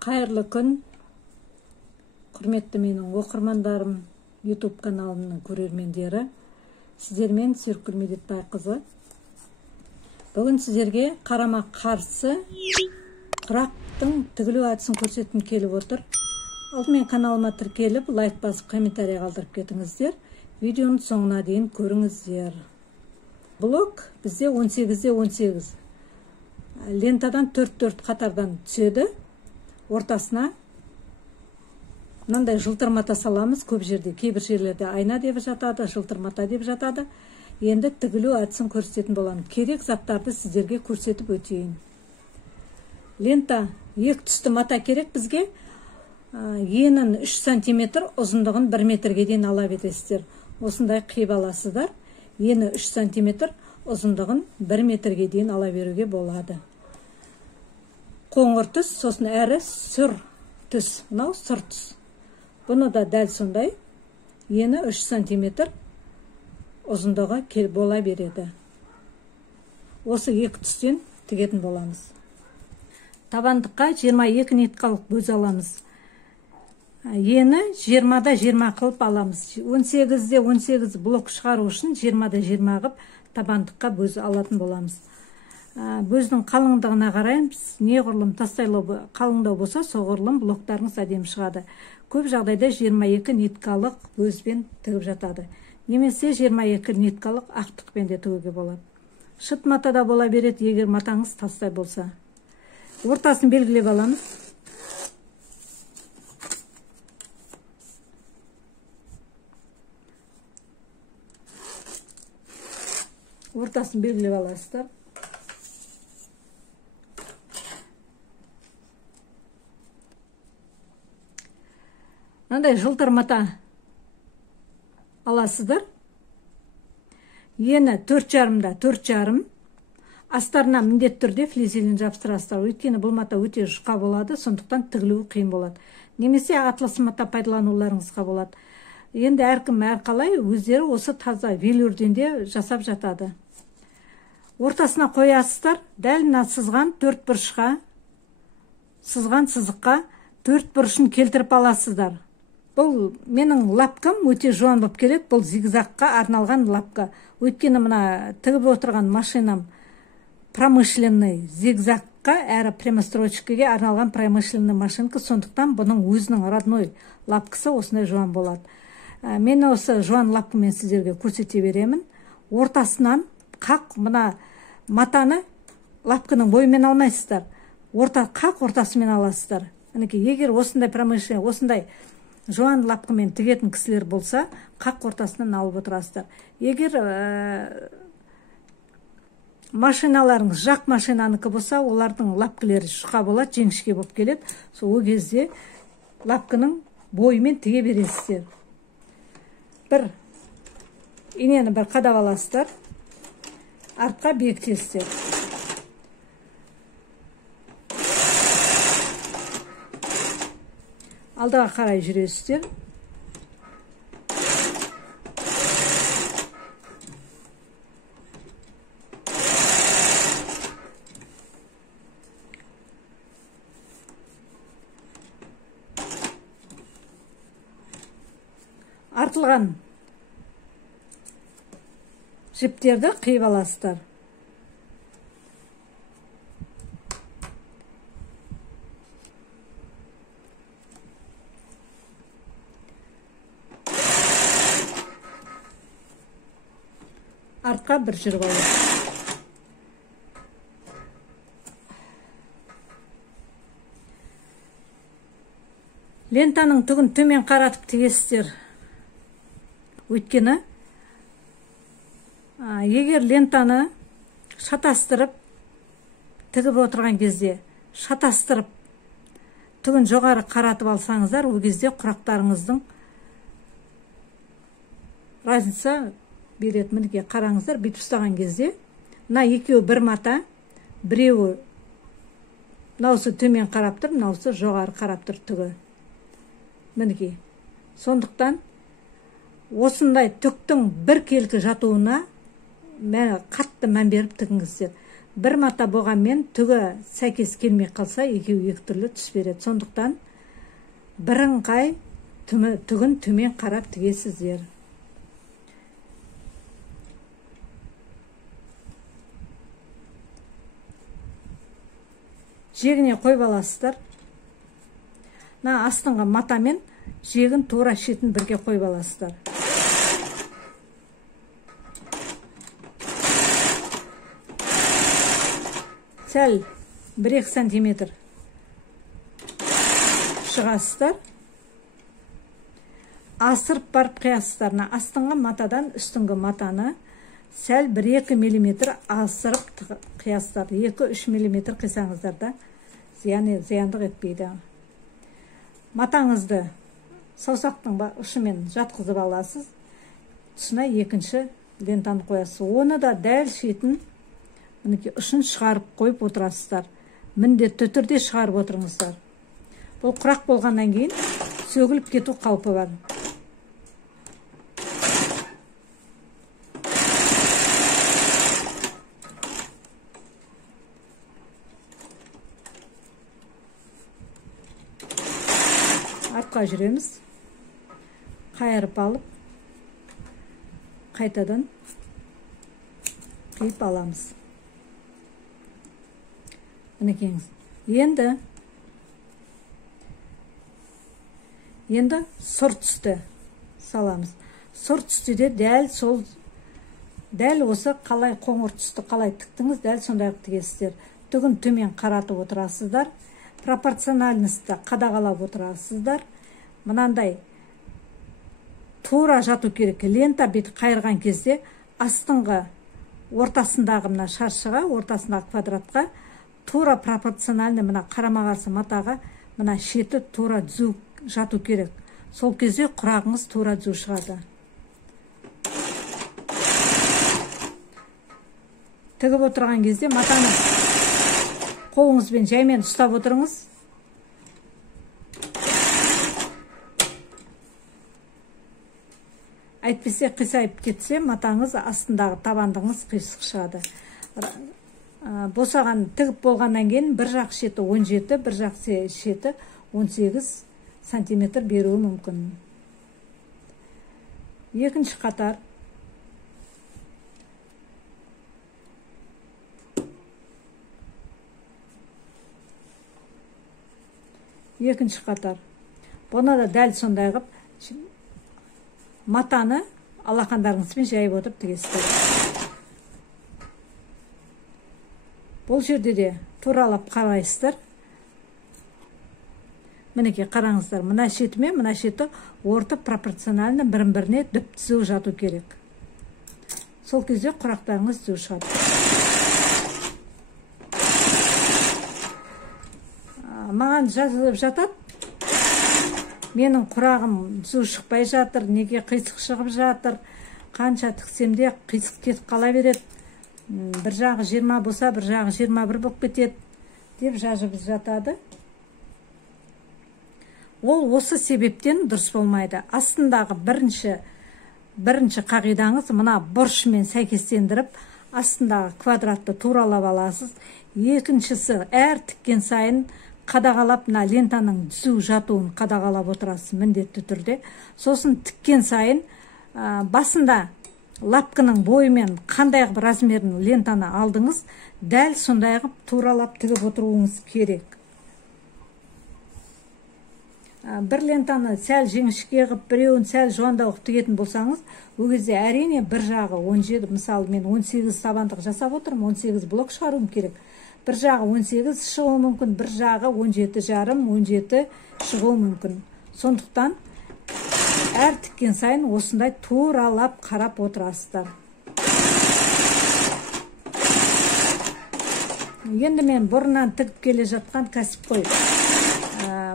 Қайырлы күн, құрметті менің оқырмандарым, YouTube каналымның көрермендері. Сіздермен Серікгүл Медетбайқызы. Бүгін сіздерге қарама қарсы құрақтың тігілу әдісін көрсеткім келіп отыр. Алдымен каналыма тіркеліп, лайк басып, комментарий қалдырып кетіңіздер. Видеоның соңына дейін көріңіздер. Блок бізде 18-де 18. Лентадан 4-4 қатардан түседі. Ортасына мынандай жылтырмата саламыз. Көп жерде, кейбір жерлерде айна деп жатады, жылтырмата деп жатады. Енді тігілу әдісін көрсететін боламын. Керек заттарды сіздерге көрсетіп өтейін. Лента 2 түсті мата керек бізге. Енін 3 см, ұзындығын 1 метрге дейін ала бересіздер. Осындай қиып аласыздар. Ені 3 см, ұзындығын 1 метрге дейін ала беруге болады. Қоңыр түс, сосын әрі сүр түс. Мынау сұр түс. Бұны да дәл сондай. Ені 3 см, ұзындығы бола береді. Осы 2 түстен тігетін боламыз. Табандыққа 22 ниткалық бөз аламыз. Ені 20-да 20 қылып аламыз. 18-де 18 блок шығару үшін 20-да 20 қылып табандыққа бөз алатын боламыз. Бөздің қалыңдығына қараймыз. Неғұрлым тастайлау қалыңдау болса, соғұрлым блоктарыңыз әдемі шығады. Көп жағдайда 22 ниткалық бөзбен тігіп жатады. Немесе 22 ниткалық ақтықпен де тігуге болады. Шыт мата да бола береді, егер матаңыз тастай болса. Ортасын белгілеп аламыз. Ортасын белгілеп аласыздар. Мынандай жылтырмата аласыздар. Ені 4,5-да 4,5. Астарына міндетті түрде флизелін жабыстырасыздар. Өйткені бұл мата өте жұқа болады, сондықтан тігілуі қиын болады. Немесе атлас мата пайдалануларыңызға болады. Енді әркім әрқалай өздері осы таза велюрден де жасап жатады. Ортасына қоясыздар. Дәл мына сызған 4 бұрышқа, сызған сызыққа 4 бұрышын келтіріп аласыздар. Бұл менің лапкам өте жуан болып келеді. Бұл зигзагқа арналған лапка. Өйткені мына тігіп отырған машинам промышленный зигзагқа әрі прямострочкаға арналған промышленный машинка. Сондықтан бұның өзінің родной лапкасы осындай жуан болады. Мен осы жуан лапкамен сіздерге көрсете беремін. Ортасынан қақ мына матаны лапканың бойымен алмайсыздар. Қақ ортасымен аласыздар. Егер осындай промышленный, осындай жуан лапкамен тігетін кісілер болса, қақ ортасынан алып отырасыздар. Егер машиналарыңыз жақ машинаныкі болса, олардың лапкілері жұқа болады, жеңішке болып келеді. Сол кезде лапканың бойымен тіге бересіздер. Инені бір қадап аласыздар, артқа бекітесіздер. Алдаға қарай жүресіздер. Артылған жіптерді қиып аласыздар. Артқа бір жүріп аласыз. Лентаның түгін төмен қаратып тігесіздер. Өйткені егер лентаны шатастырып тігіп отырған кезде шатастырып түгін жоғары қаратып алсаңыздар, ол кезде құрақтарыңыздың разница береді. Мінеке қараңыздар, бүйтіп ұстаған кезде мына екеуі бір мата, біреуі мынаусы төмен қарап тұр, мынаусы жоғары қарап тұр түгі. Мінеке. Сондықтан осындай түктің бір келкі жатуына қатты мән беріп тігіңіздер. бір мата болғанмен түгі сәйкес келмей қалса, екеуі екі түрлі түс береді. Сондықтан бірыңғай түгін төмен қарап тігесіздер. Жегіне қойып аласыздар. Астыңғы матамен жегін тура шетін бірге қойып аласыздар. Сәл 1-2 сантиметр шығасыздар. Асырып барып қиясыздар. Астыңғы матадан үстіңгі матаны сәл 1-2 миллиметр асырып қиясыздар. 2-3 миллиметр қисаңыздар да зияндық етпейді. Матаңызды саусақтың ұшымен жатқызып аласыз. Тұсына екінші лентаны қоясыз. Оны да дәл шетін ұшын шығарып қойып отырасыздар. Міндетті түрде шығарып отырыңыздар. Бұл құрақ болғаннан кейін сөгіліп кету қаупі бар. Артқа жүреміз. Қайырып алып, қайтадан қиып аламыз. Мінекеңіз. Енді сұр түсті саламыз. Сұр түсті де дәл осы қалай қоңыр түсті қалай тіктіңіз, дәл сондай тігесіздер. Түгін төмен қаратып отырасыздар. Пропорциональностьті қадағалап отырасыздар. Мынандай тура жату керек. Лента бет қайырған кезде астыңғы ортасындағы мына шаршыға, ортасындағы квадратқа тура пропорциональны мына қарама-қарсы матаға мына шеті тура түзу жату керек. Сол кезде құрағыңыз тура түзу шығады. Тігіп отырған кезде матаны қолыңызбен жаймен ұстап отырыңыз. Әйтпесе қисайып кетсе, матаңыз астындағы табандығыңыз қисық шығады. Босаған тігіп болғаннан кейін бір жақ шеті 17, бір жақ шеті 18 сантиметр беруі мүмкін. Екінші қатар. Екінші қатар. Бұны да дәл сондай қып, матаны алақандарыңызбен жайып отырып тігесіздер. Бұл жерде де туралап қарайсыздар. Мінекей қараңыздар, мына шеті мен мына шеті орта пропорционально бірін-біріне дүп түзу жату керек. Сол кезде құрақтарыңыз түзу шығады. Маған жазылып жатады. Менің құрағым түзу шықпай жатыр, неге қисық шығып жатыр, қанша тіксемде қисық кетіп қала береді. Бір жағы 20 болса, бір жағы 21 болып кетеді деп жазып жатады. Ол осы себептен дұрыс болмайды. Астындағы бірінші қағидаңыз мына бұрышымен сәйкестендіріп, астындағы квадратты туралап аласыз. Екіншісі әр тіккен сайын қадағалап, мына лентаның түзу жатуын қадағалап отырасыз міндетті түрде. Сосын тіккен сайын басында лапкының бойымен қандай бір размерін лентаны алдыңыз, дәл сондай қып туралап тігіп отыруыңыз керек. Бір лентаны сәл жіңішке қып, біреуін сәл жуандау қып тігетін болсаңыз, ол кезде әрине бір жағы 17, мысалы мен 18 табандық жасап отырмын, 18 блок шығаруым керек. Бір жағы 18 шығуы мүмкін, бір жағы 17,5-17 шығуы мүмкін. Сондықтан әр тіккен сайын осындай туралап қарап отырасыздар. Енді мен бұрыннан тігіп келе жатқан кәсіпқой.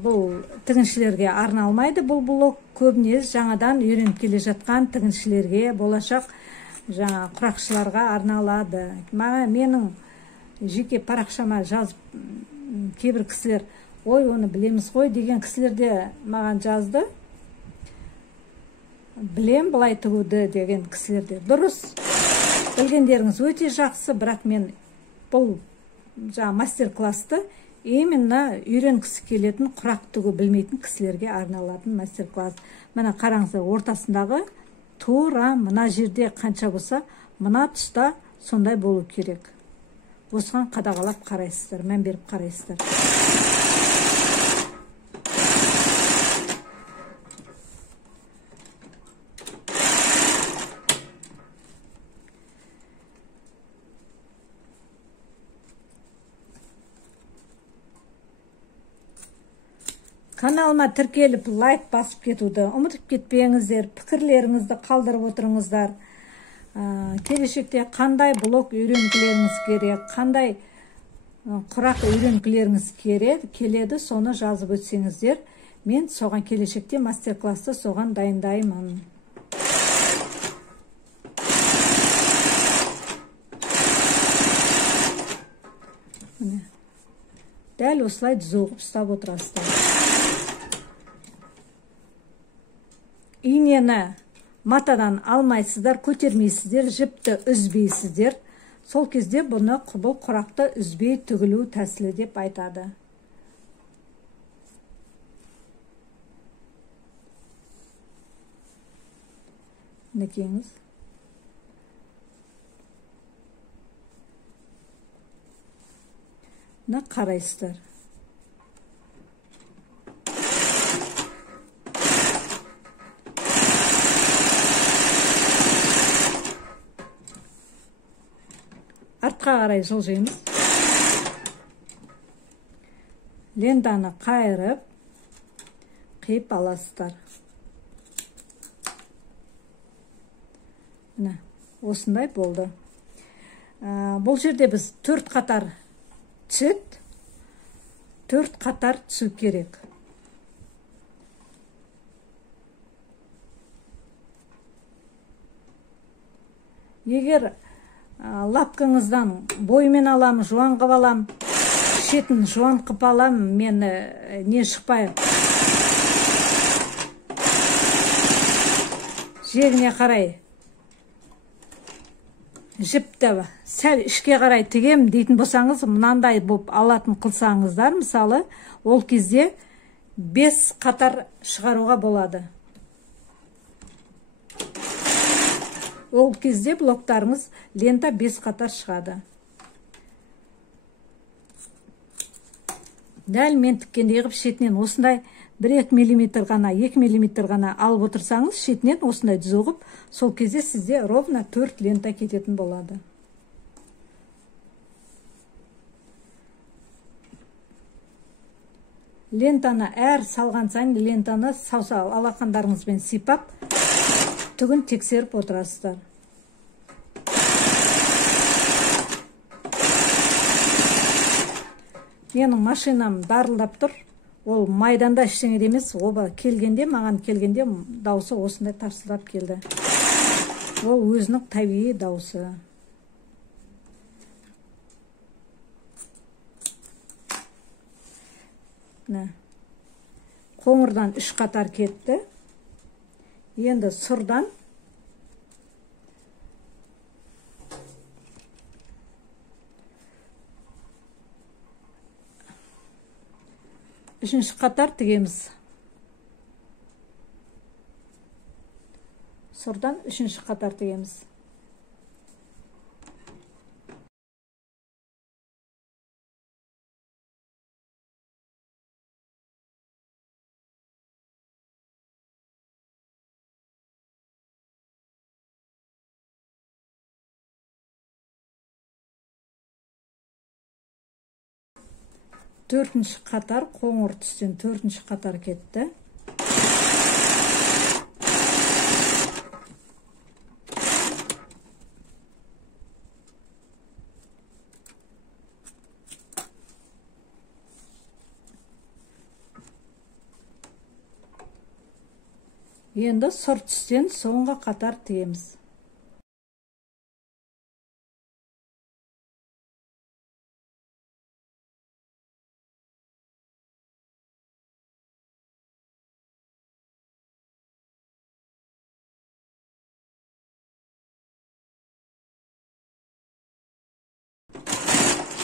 Бұл тігіншілерге арналмайды. Бұл блок көбіне жаңадан үйреніп келе жатқан тігіншілерге, болашақ жаңа құрақшыларға арналады. Менің жеке парақшама жазып кейбір кісілер, ой, оны білеміз ғой деген кісілер де маған жазды. Білем былай тігуді деген кісілер де. Дұрыс, білгендеріңіз өте жақсы, бірақ мен Бұл мастер-классты именно үйренгісі келетін, құрақ тігу білмейтін кісілерге арналатын мастер-класс. Мына қараңыздар, ортасындағы тура мына жерде қанша болса, мына тұста сондай болу керек. Осыған қадағалап қарайсыздар, мән беріп қарайсыздар. Каналыма тіркеліп, лайк басып кетуді ұмытып кетпеңіздер, пікірлеріңізді қалдырып отырыңыздар. Келешекте қандай блог үйренгілеріңіз керек, қандай құрақ үйренгілеріңіз келеді, соны жазып өтсеңіздер, мен соған келешекте мастер-классты соған дайындаймын. Дәл осылай түзоғып ұстап отырасыздар. Инені матадан алмайсыздар, көтермейсіздер, жіпті үзбейсіздер. Сол кезде бұны бұл құрақты үзбей тігілу тәсілі деп айтады. Мінекейіңіз. Мына қарайсыздар. Артқа қарай жылжимыз. Лентаны қайырып, қиып аласыздар. Міне, осындай болды. Бұл жерде біз 4 қатар түсет, 4 қатар түсу керек. Егер лапкаңыздан боймен алам, жуан қып алам, шетін жуан қып алам, мен не шықпай жегіне қарай жіпті сәл ішке қарай тігем дейтін болсаңыз, мынандай болып алатын қылсаңыздар, мысалы, ол кезде 5 қатар шығаруға болады. Ол кезде блоктарыңыз лента 5 қатар шығады. Дәл мен тіккендей қып шетінен осындай 1-2 мм ғана, 2 мм ғана алып отырсаңыз, шетінен осындай түзоғып, сол кезде сізде ровно 4 лента кететін болады. Лентаны әр салған сайын лентаны саусақ алақандарыңызбен сипап, түгін тексеріп отырасыздар. Менің машинам дарылдап тұр. Ол майданда ештеңе емес, оба келгенде, маған келгенде дауысы осындай тарсылдап келді. Ол өзінің табиғи дауысы. Қоңырдан 3 қатар кетті. Енді сұрдан үшінші қатар тігеміз. Сұрдан 3-ші қатар тігеміз. Төртінші қатар, қоңыр түстен 4-ші қатар кетті. Енді сұр түстен соңғы қатар тігеміз.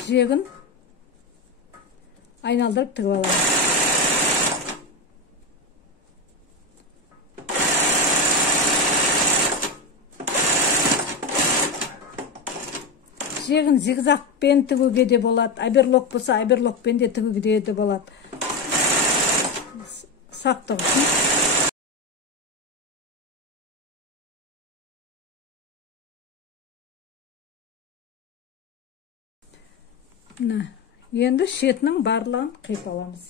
жегін айналдырып тігіп аламыз. Жегін зигзагпен тігуге де болады, оверлок болса оверлокпен де тігуге де болады. Сақтық үшін. Енді шетінің барлығын қиып аламыз.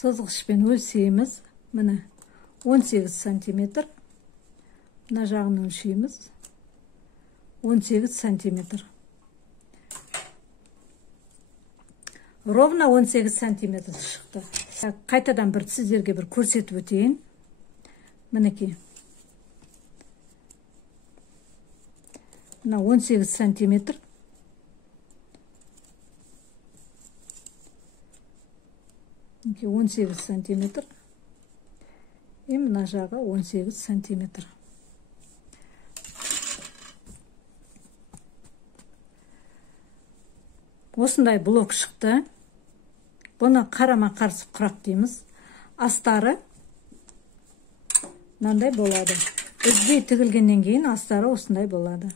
Сызғышпен өлшейміз. Міне 18 сантиметр. Мына жағын өлшейміз. 18 сантиметр. Ровно 18 сантиметр шықты. Қайтадан сіздерге бір көрсетіп өтейін. Мінекей. Мына 18 сантиметр. Мінекей 18 сантиметр. И мына жағы 18 сантиметр. Осындай блок шықты. Бұны қарама-қарсы құрақ дейміз. Астары мынандай болады. Үзбей тігілгеннен кейін астары осындай болады.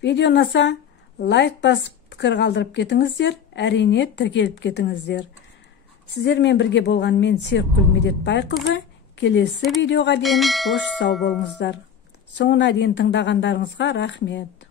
Видео ұнаса, лайк басып пікір қалдырып кетіңіздер, әрине тіркеліп кетіңіздер. Сіздермен бірге болған мен Серікгүл Медетбайқызы. Келесі видеоға дейін қош сау болыңыздар. Соңына дейін тыңдағандарыңызға рахмет.